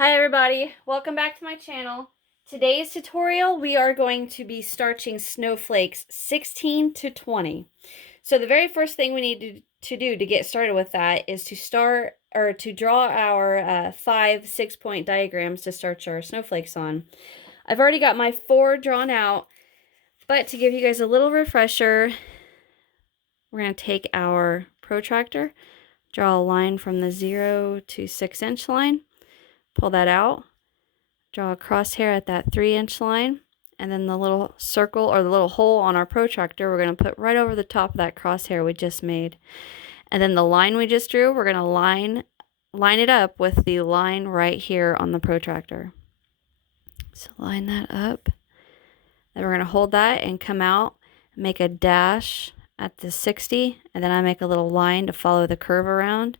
Hi everybody, welcome back to my channel. Today's tutorial we are going to be starching snowflakes 16 to 20. So the very first thing we need to do to get started with that is to draw our 5 6-point diagrams to starch our snowflakes on. I've already got my 4 drawn out, but to give you guys a little refresher, we're going to take our protractor, draw a line from the 0 to 6-inch line, pull that out, draw a crosshair at that 3-inch line, and then the little circle or the little hole on our protractor we're going to put right over the top of that crosshair we just made. And then the line we just drew, we're going to line it up with the line right here on the protractor. So line that up. Then we're going to hold that and come out, make a dash at the 60, and then I make a little line to follow the curve around,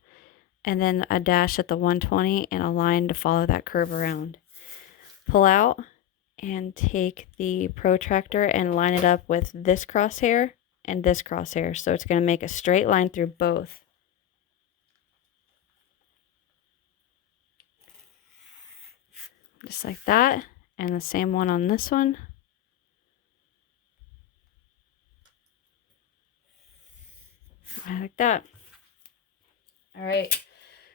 and then a dash at the 120 and a line to follow that curve around. Pull out and take the protractor and line it up with this crosshair and this crosshair. So it's going to make a straight line through both. Just like that. And the same one on this one. Like that. All right.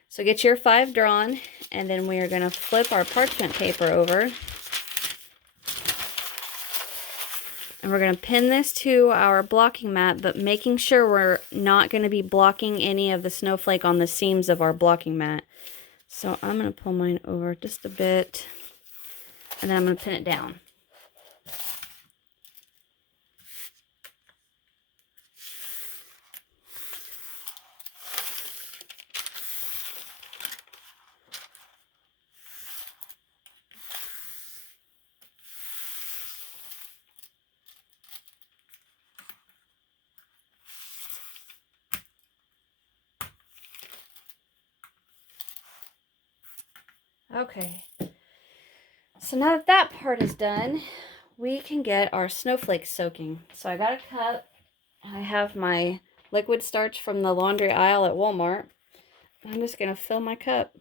So get your 5 drawn, and then we are going to flip our parchment paper over. And we're going to pin this to our blocking mat, but making sure we're not going to be blocking any of the snowflake on the seams of our blocking mat. So I'm going to pull mine over just a bit, and then I'm going to pin it down. Okay, so now that that part is done, we can get our snowflakes soaking. So I got a cup. I have my liquid starch from the laundry aisle at Walmart. I'm just going to fill my cup.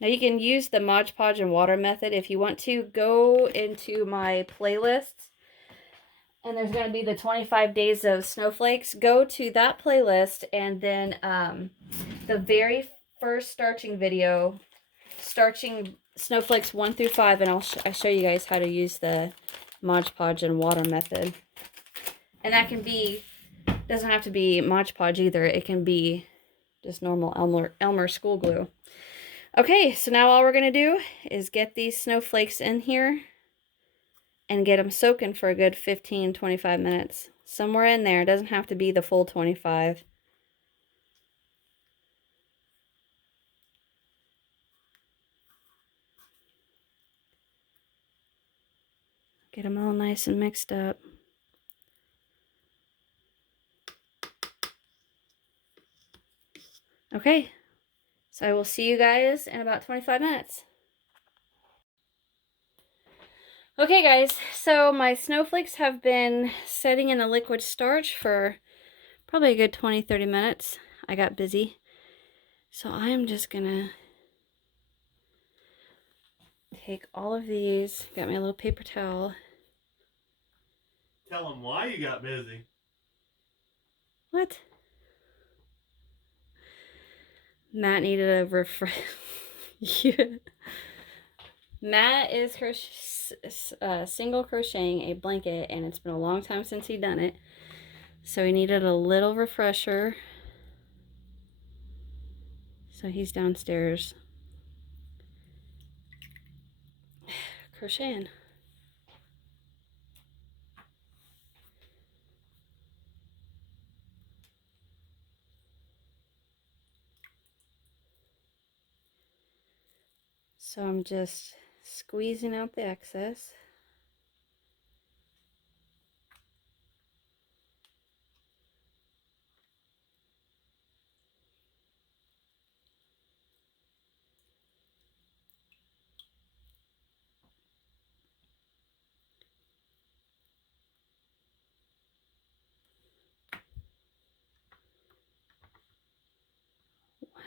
Now you can use the Modge, Podge, and water method if you want to. Go into my playlist, and there's going to be the 25 days of snowflakes. Go to that playlist, and then the very first starching video, starching snowflakes 1 through 5, and I'll show you guys how to use the Modge Podge and water method. And that can be, doesn't have to be Modge Podge either. It can be just normal Elmer school glue. Okay, so now all we're going to do is get these snowflakes in here and get them soaking for a good 15-25 minutes. Somewhere in there. It doesn't have to be the full 25. Get them all nice and mixed up. Okay, so I will see you guys in about 25 minutes. Okay guys, so my snowflakes have been setting in the liquid starch for probably a good 20-30 minutes. I got busy. So I'm just gonna take all of these, got my little paper towel. Tell them why you got busy. What? Matt needed a refresh. Yeah. Matt is single crocheting a blanket, and it's been a long time since he done it. So he needed a little refresher. So he's downstairs crocheting. So I'm just squeezing out the excess.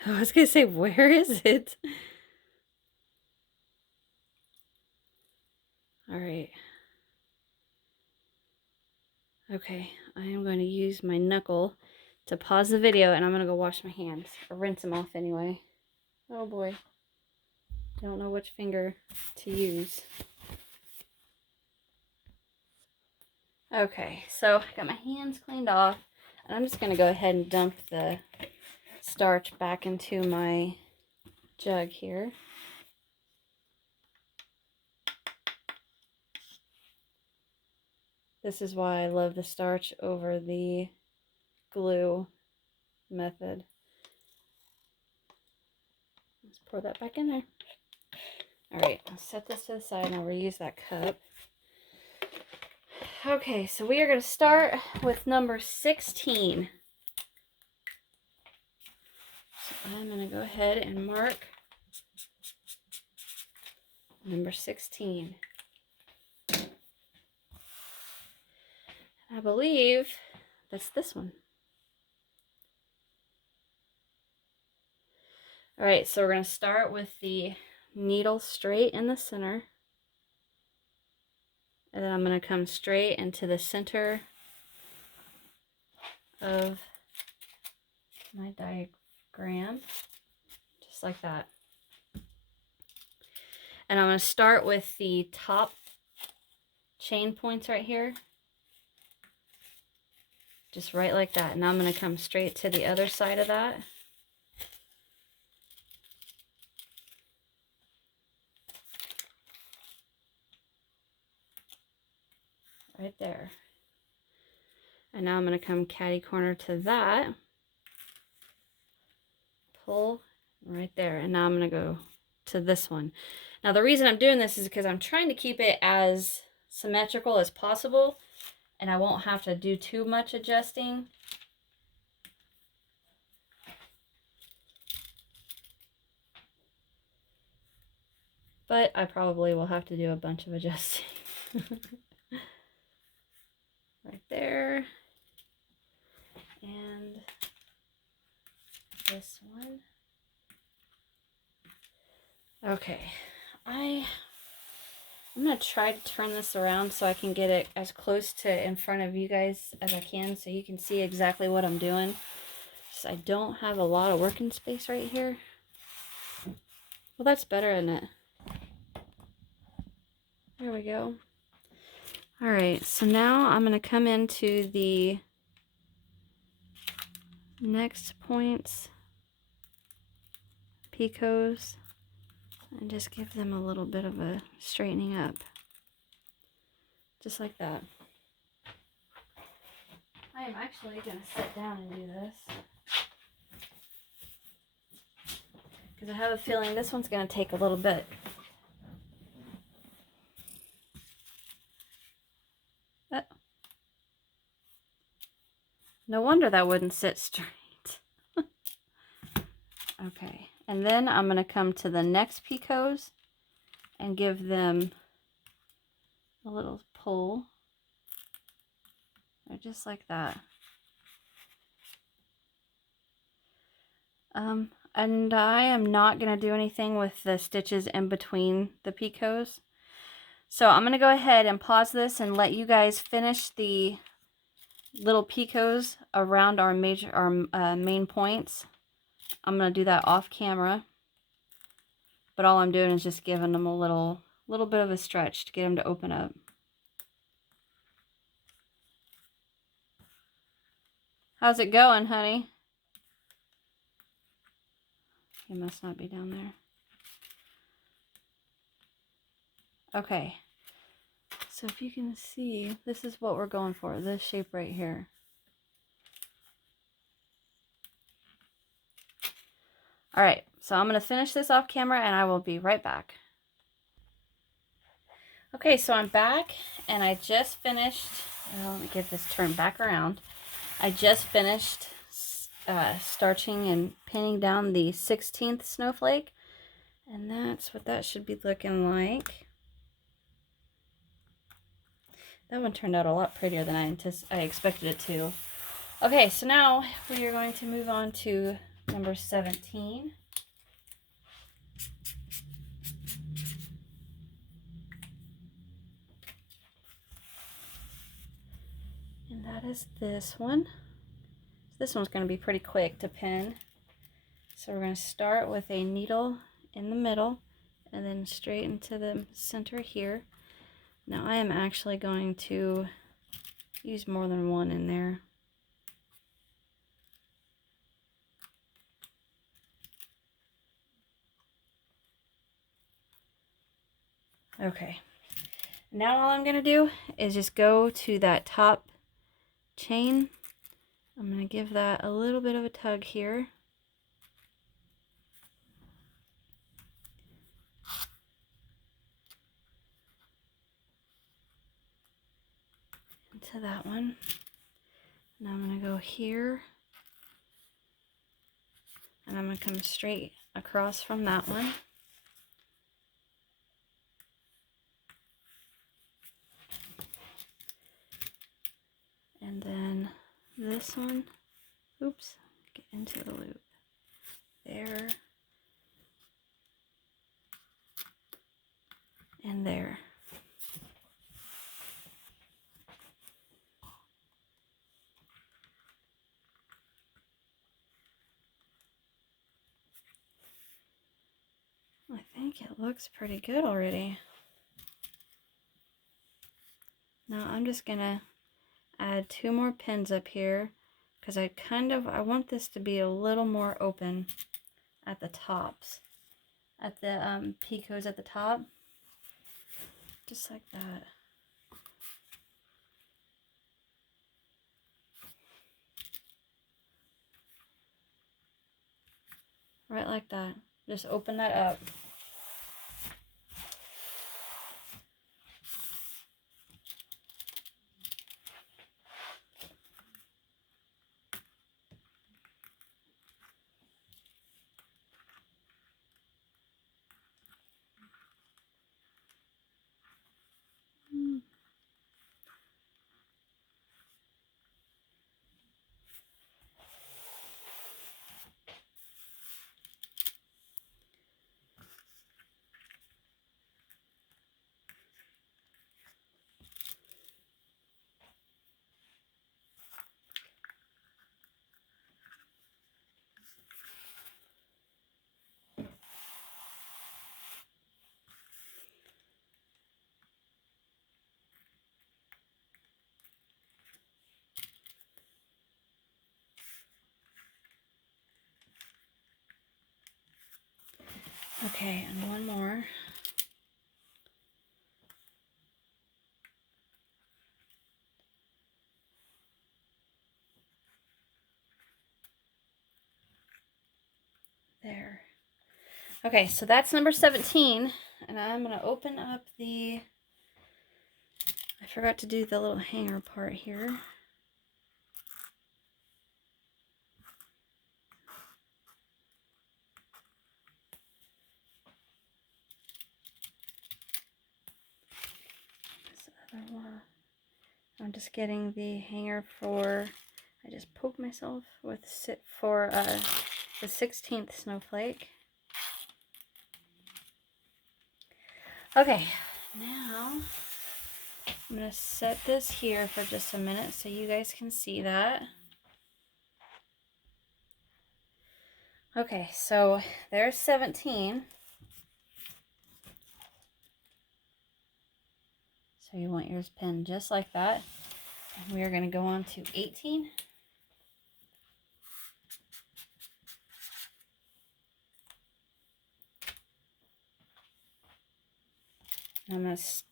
I was gonna say, where is it? All right. Okay, I am going to use my knuckle to pause the video, and I'm going to go wash my hands, or rinse them off anyway. Oh boy. Don't know which finger to use. Okay, so I got my hands cleaned off, and I'm just going to go ahead and dump the starch back into my jug here. This is why I love the starch over the glue method. Let's pour that back in there. All right, I'll set this to the side and I'll reuse that cup. Okay, so we are going to start with number 16. So I'm going to go ahead and mark number 16. I believe that's this one. All right, so we're going to start with the needle straight in the center. And then I'm going to come straight into the center of my diagram, just like that. And I'm going to start with the top chain points right here. Just right like that. And I'm going to come straight to the other side of that. Right there. And now I'm going to come catty corner to that. Pull right there. And now I'm going to go to this one. Now the reason I'm doing this is because I'm trying to keep it as symmetrical as possible, and I won't have to do too much adjusting. But I probably will have to do a bunch of adjusting. Right there. And this one. Okay. I'm going to try to turn this around so I can get it as close to in front of you guys as I can so you can see exactly what I'm doing. Just I don't have a lot of working space right here. Well, that's better, isn't it? There we go. All right, so now I'm going to come into the next points, picots, and just give them a little bit of a straightening up. Just like that. I am actually going to sit down and do this, because I have a feeling this one's going to take a little bit. No wonder that wouldn't sit straight. Okay, and then I'm going to come to the next picots and give them a little pull. They're just like that. And I am not going to do anything with the stitches in between the picots. So I'm going to go ahead and pause this and let you guys finish the little picots around our main points. I'm going to do that off camera. But all I'm doing is just giving them a little bit of a stretch to get them to open up. How's it going, honey? He must not be down there. Okay. So if you can see, this is what we're going for, this shape right here. All right, so I'm going to finish this off camera and I will be right back. Okay, so I'm back and I just finished, let me get this turned back around. I just finished starching and pinning down the 16th snowflake, and that's what that should be looking like. That one turned out a lot prettier than I expected it to. Okay, so now we are going to move on to number 17. is this one. This one's going to be pretty quick to pin. So we're going to start with a needle in the middle and then straight into the center here. Now I am actually going to use more than one in there. Okay. Now all I'm going to do is just go to that top chain. I'm going to give that a little bit of a tug here. Into that one. And I'm going to go here. And I'm going to come straight across from that one. And then this one, oops, get into the loop. There. And there. I think it looks pretty good already. Now I'm just gonna add 2 more pins up here because I want this to be a little more open at the tops, at the picots at the top, just like that. Right like that. Just open that up. Okay, and one more. There. Okay, so that's number 17, and I'm going to open up the, I forgot to do the little hanger part here. This other one. I'm just getting the hanger for, I just poked myself with for the 16th snowflake. Okay, now I'm going to set this here for just a minute so you guys can see that. Okay, so there's 17. So you want yours pinned just like that. And we are going to go on to 18.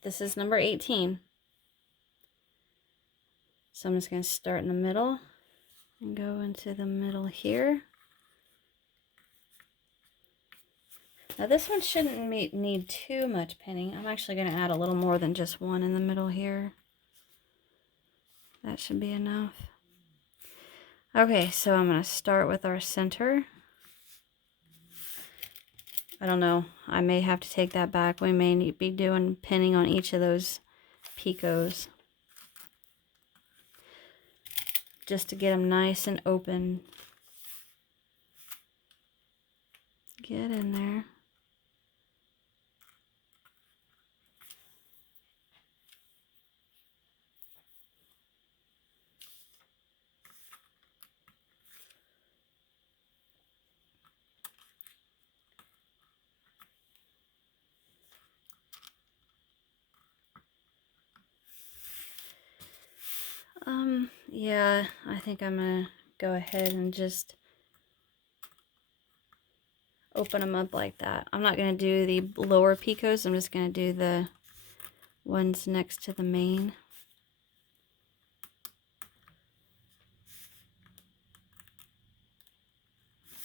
This is number 18. So I'm just going to start in the middle and go into the middle here. Now this one shouldn't need too much pinning. I'm actually going to add a little more than just one in the middle here. That should be enough. Okay, so I'm going to start with our center. I don't know. I may have to take that back. We may be doing pinning on each of those picots, just to get them nice and open. Get in there. Yeah, I think I'm gonna go ahead and just open them up like that. I'm not gonna do the lower picots, I'm just gonna do the ones next to the main.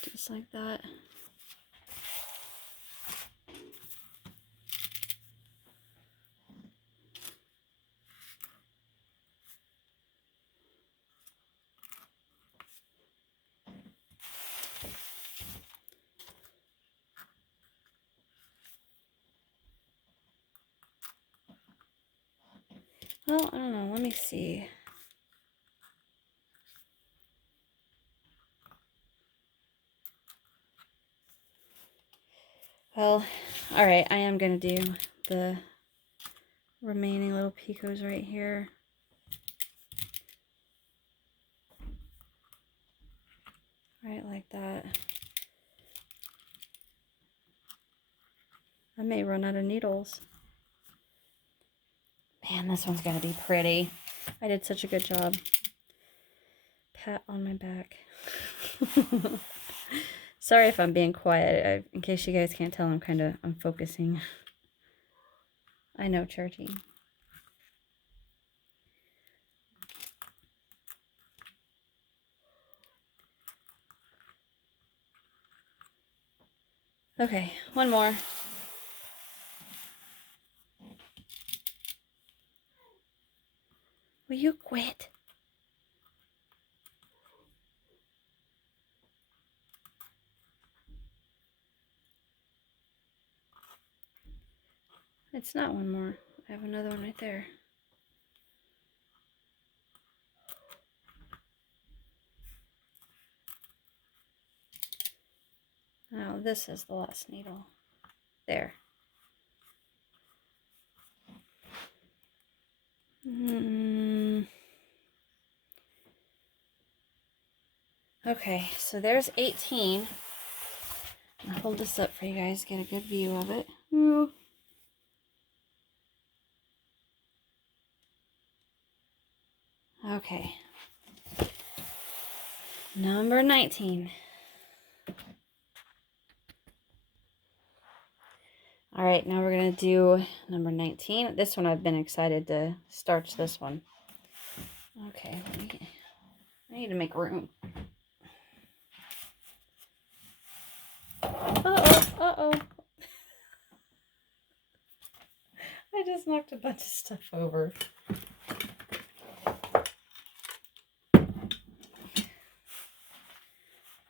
Just like that. Well, I don't know, let me see. Well, alright, I am going to do the remaining little picots right here. Right like that. I may run out of needles. Man, this one's going to be pretty. I did such a good job. Pat on my back. Sorry if I'm being quiet. In case you guys can't tell, I'm focusing. I know, churchy. Okay, one more. Will you quit? It's not one more. I have another one right there. Now this is the last needle. There. Okay, so there's 18. I'll hold this up for you guys to get a good view of it. Ooh. Okay. Number 19. All right, now we're going to do number 19. This one I've been excited to starch this one. Okay, I need to make room. Uh-oh. I just knocked a bunch of stuff over.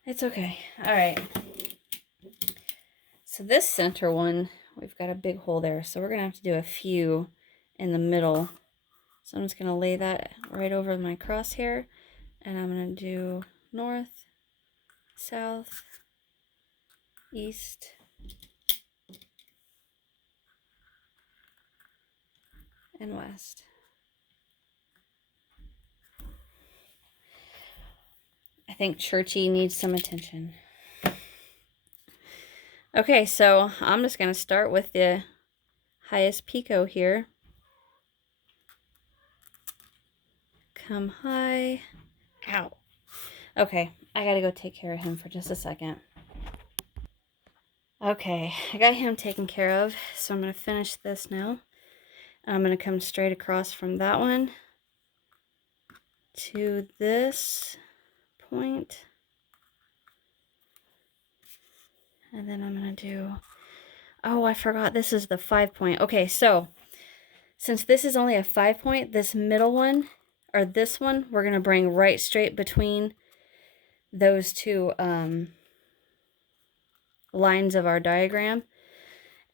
It's okay. All right. So this center one, we've got a big hole there. So we're going to have to do a few in the middle. So I'm just going to lay that right over my crosshair. And I'm going to do north, south, east, and west. I think Churchy needs some attention. Okay, so I'm just going to start with the highest picot here. Come high. Ow. Okay, I gotta go take care of him for just a second. Okay, I got him taken care of, so I'm going to finish this now. I'm going to come straight across from that one to this point. And then I'm going to do, oh, I forgot this is the 5 point. Okay, so since this is only a 5 point, this middle one, or this one, we're going to bring right straight between those two lines of our diagram.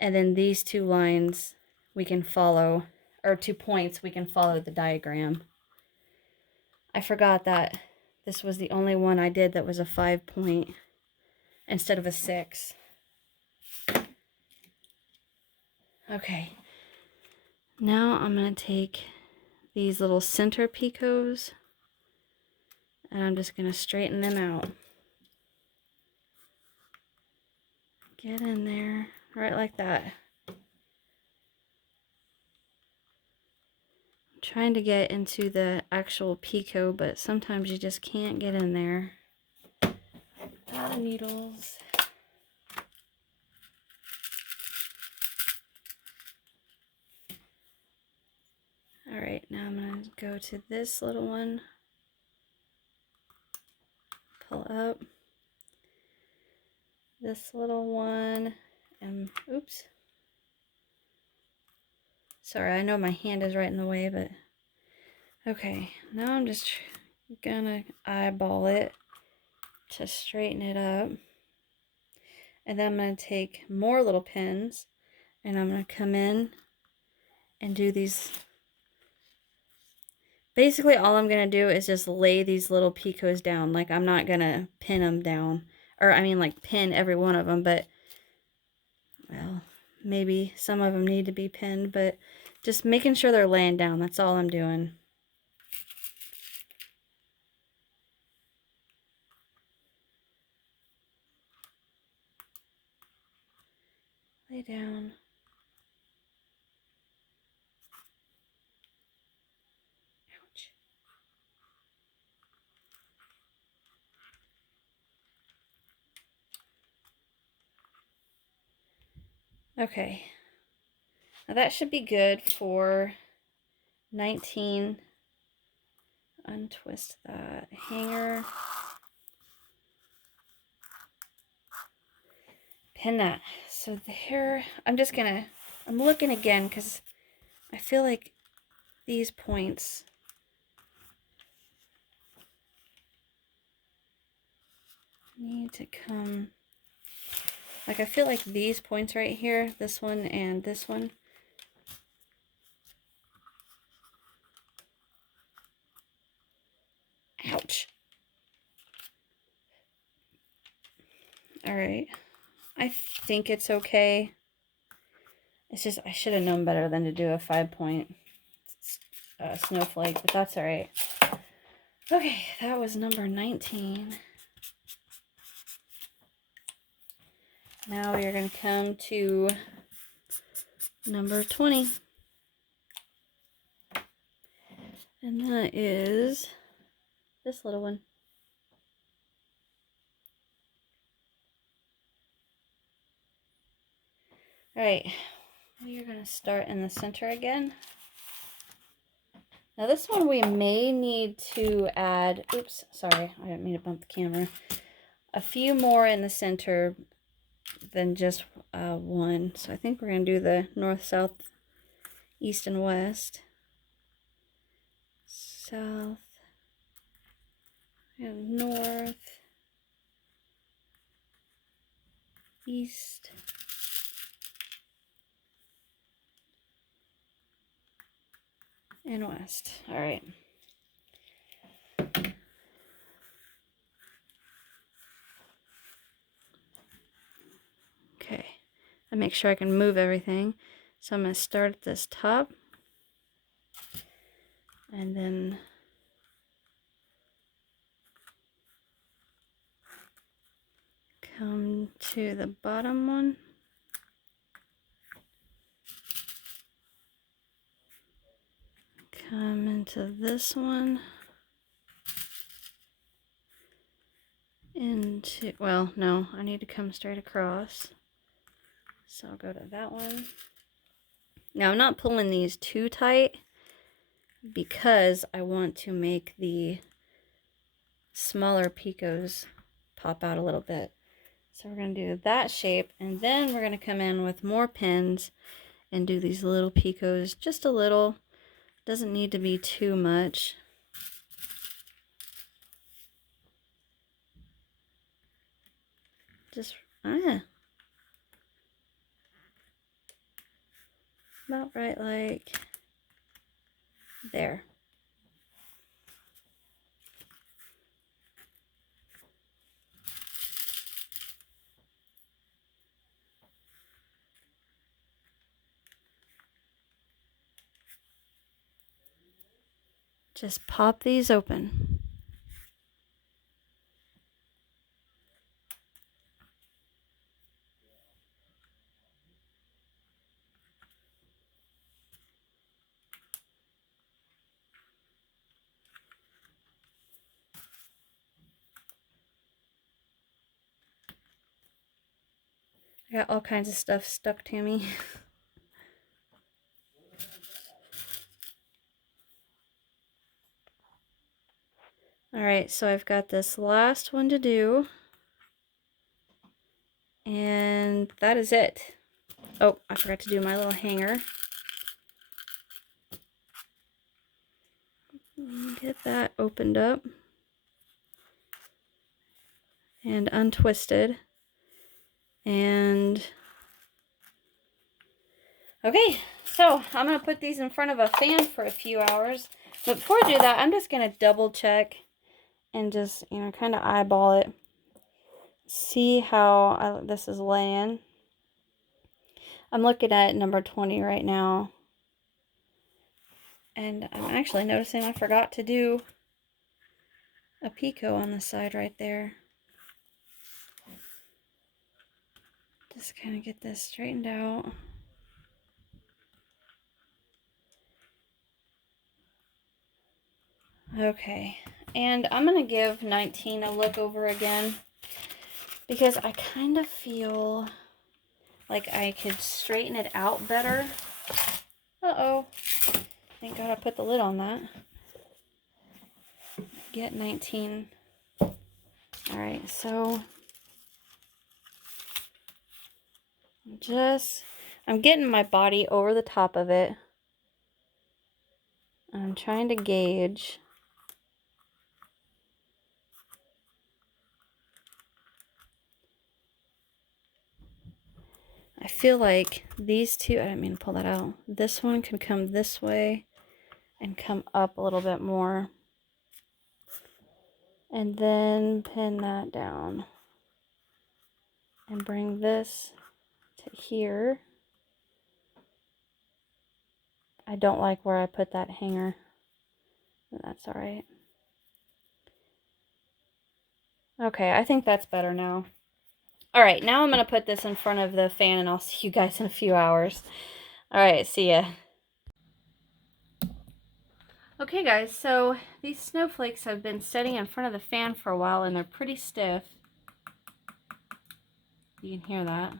And then these two lines we can follow, or 2 points, we can follow the diagram. I forgot that this was the only one I did that was a 5 point instead of a 6. Okay, now I'm going to take these little center picots and I'm just going to straighten them out. Get in there, right like that. trying to get into the actual picot, but sometimes you just can't get in there. Out of needles. All right, now I'm going to go to this little one. Pull up. This little one. And oops. Sorry, I know my hand is right in the way, but okay. Now I'm just gonna eyeball it to straighten it up. And then I'm going to take more little pins and I'm going to come in and do these. Basically all I'm going to do is just lay these little picots down. Like I'm not going to pin them down. Or I mean like pin every one of them, but well, maybe some of them need to be pinned, but just making sure they're laying down. That's all I'm doing. Lay down. Ouch. Okay. Now that should be good for 19. Untwist that hanger. Pin that. So there, I'm looking again because I feel like these points need to come, like I feel like these points right here, this one and this one, ouch. All right, I think it's okay. It's just I should have known better than to do a 5-point snowflake, but that's all right. Okay, that was number 19. Now we are going to come to number 20. And that is this little one. All right, we are going to start in the center again. Now this one we may need to add, oops, sorry, I didn't mean to bump the camera. A few more in the center than just one. So I think we're going to do the north, south, east, and west. South and north, east, and west. All right. Okay, I make sure I can move everything. So I'm going to start at this top and then come to the bottom one. Come into this one. Into, well, no, I need to come straight across. So I'll go to that one. Now I'm not pulling these too tight because I want to make the smaller picots pop out a little bit. So we're going to do that shape, and then we're going to come in with more pins and do these little picots just a little. Doesn't need to be too much. Just about right, like there. Just pop these open. I got all kinds of stuff stuck to me. Alright, so I've got this last one to do. And that is it. Oh, I forgot to do my little hanger. Get that opened up and untwisted. And okay, so I'm going to put these in front of a fan for a few hours. But before I do that, I'm just going to double check and just, you know, kind of eyeball it. See how this is laying. I'm looking at number 20 right now. And I'm actually noticing I forgot to do a picot on the side right there. Just kind of get this straightened out. Okay, and I'm going to give 19 a look over again because I kind of feel like I could straighten it out better. Uh-oh. Thank God I put the lid on that. Get 19. Alright, so I'm getting my body over the top of it. I'm trying to gauge. I feel like these two, I didn't mean to pull that out. This one can come this way and come up a little bit more. And then pin that down. And bring this to here. I don't like where I put that hanger. But that's alright. Okay, I think that's better now. Alright, now I'm going to put this in front of the fan and I'll see you guys in a few hours. Alright, see ya. Okay guys, so these snowflakes have been sitting in front of the fan for a while and they're pretty stiff. You can hear that.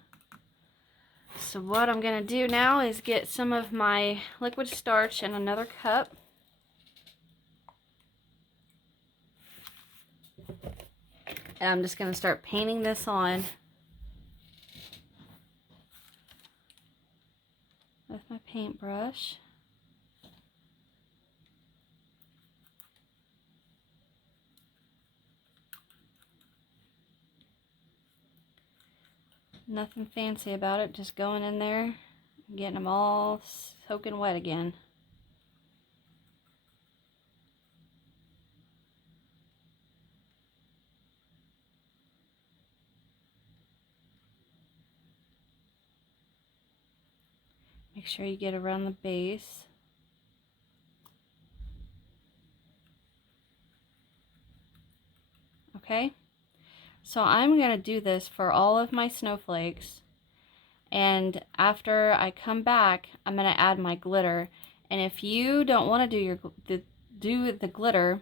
So what I'm going to do now is get some of my liquid starch in another cup. And I'm just going to start painting this on with my paintbrush. Nothing fancy about it, just going in there, getting them all soaking wet again. Make sure you get around the base. Okay, so I'm going to do this for all of my snowflakes, and after I come back I'm going to add my glitter. And if you don't want to do the glitter,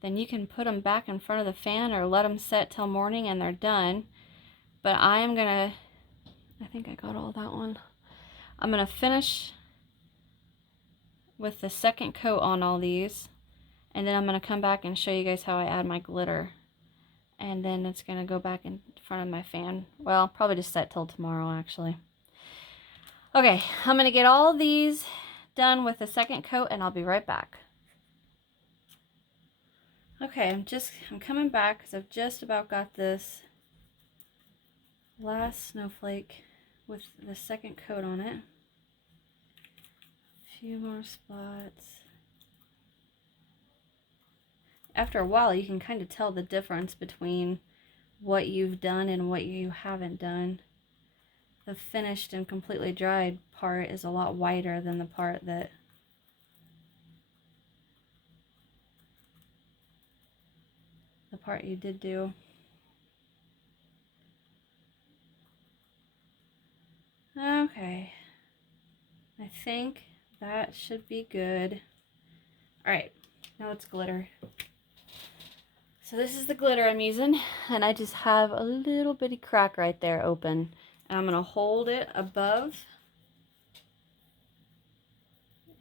then you can put them back in front of the fan or let them set till morning and they're done. But I am going to, I think I got all that one. I'm going to finish with the second coat on all these, and then I'm going to come back and show you guys how I add my glitter. And then it's going to go back in front of my fan. Well, probably just set till tomorrow actually. Okay, I'm going to get all these done with the second coat and I'll be right back. Okay, I'm coming back because I've just about got this last snowflake with the second coat on it. A few more spots. After a while you can kind of tell the difference between what you've done and what you haven't done. The finished and completely dried part is a lot whiter than the part that you did do. Okay, I think that should be good. Alright, now it's glitter. So this is the glitter I'm using, and I just have a little bitty crack right there open. And I'm going to hold it above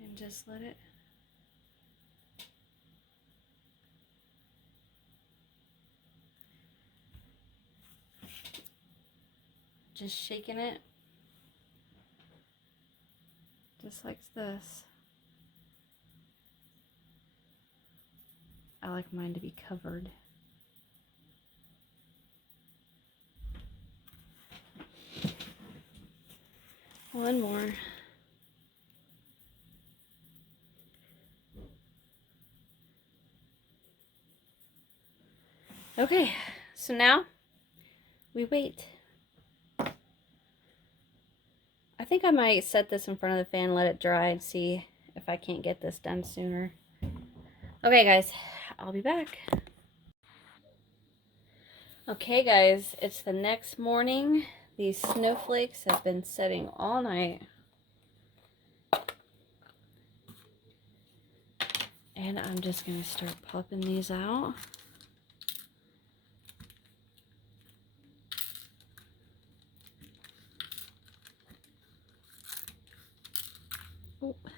and just let it. Just shaking it. Just like this. I like mine to be covered. One more. Okay, so now we wait. I think I might set this in front of the fan, let it dry, and see if I can't get this done sooner. Okay, guys, I'll be back. Okay, guys, it's the next morning. These snowflakes have been setting all night. And I'm just going to start popping these out. Oh, I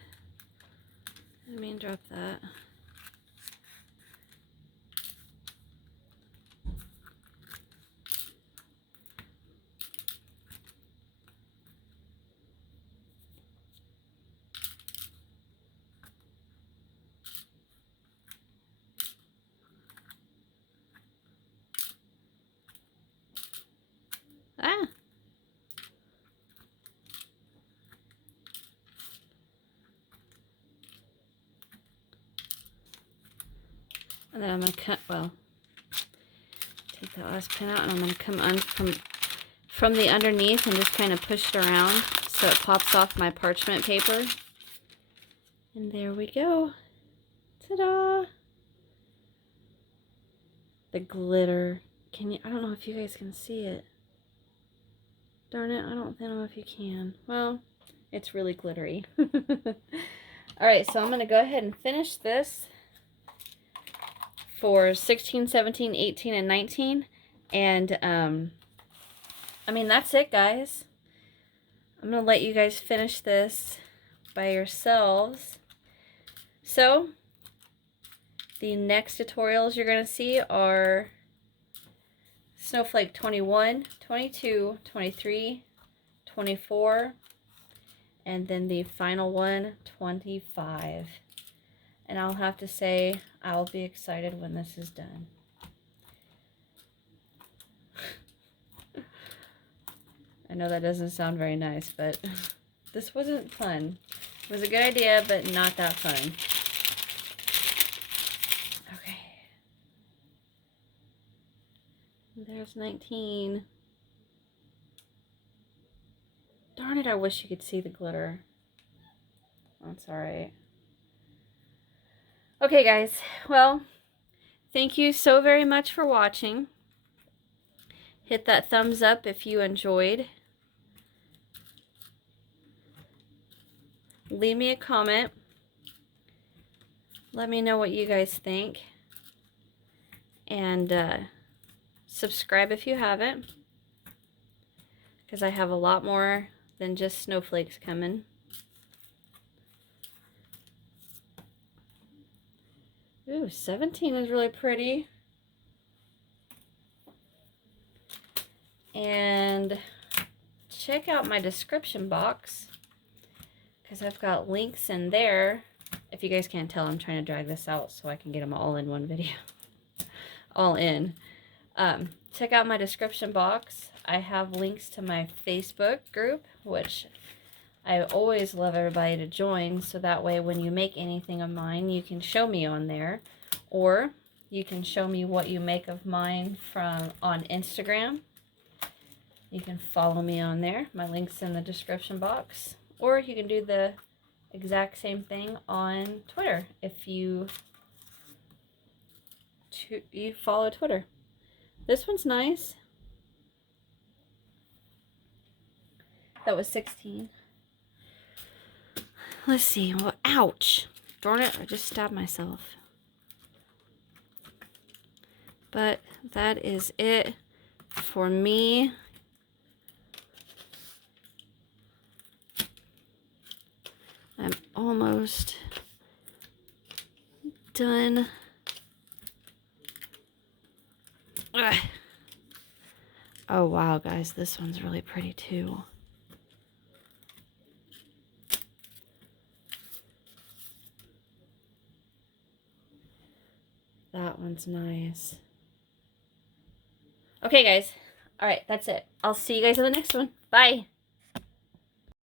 didn't mean to drop that. Ah! And then I'm going to cut, well, take that last pin out, and I'm going to come from the underneath and just kind of push it around so it pops off my parchment paper. And there we go. Ta-da! The glitter. Can you, I don't know if you guys can see it. Darn it, I don't know if you can. Well, it's really glittery. Alright, so I'm going to go ahead and finish this for 16, 17, 18, and 19. And, I mean, that's it, guys. I'm going to let you guys finish this by yourselves. So, the next tutorials you're going to see are Snowflake 21, 22, 23, 24, and then the final one, 25. And I'll have to say, I'll be excited when this is done. I know that doesn't sound very nice, but this wasn't fun. It was a good idea, but not that fun. Okay. There's 19. Darn it, I wish you could see the glitter. That's alright. Okay, guys. Well, thank you so very much for watching. Hit that thumbs up if you enjoyed. Leave me a comment. Let me know what you guys think. And subscribe if you haven't, because I have a lot more than just snowflakes coming. Ooh, 17 is really pretty. And check out my description box, because I've got links in there. If you guys can't tell, I'm trying to drag this out so I can get them all in one video. All in. Check out my description box. I have links to my Facebook group, which I always love everybody to join, so that way when you make anything of mine, you can show me on there, or you can show me what you make of mine on Instagram. You can follow me on there. My link's in the description box. Or you can do the exact same thing on Twitter if you follow Twitter. This one's nice. That was 16. Let's see. Well, ouch. Darn it, I just stabbed myself. But that is it for me. almost done. Ugh. Oh wow, guys, this one's really pretty too. That one's nice. Okay, guys. All right, that's it. I'll see you guys in the next one. Bye.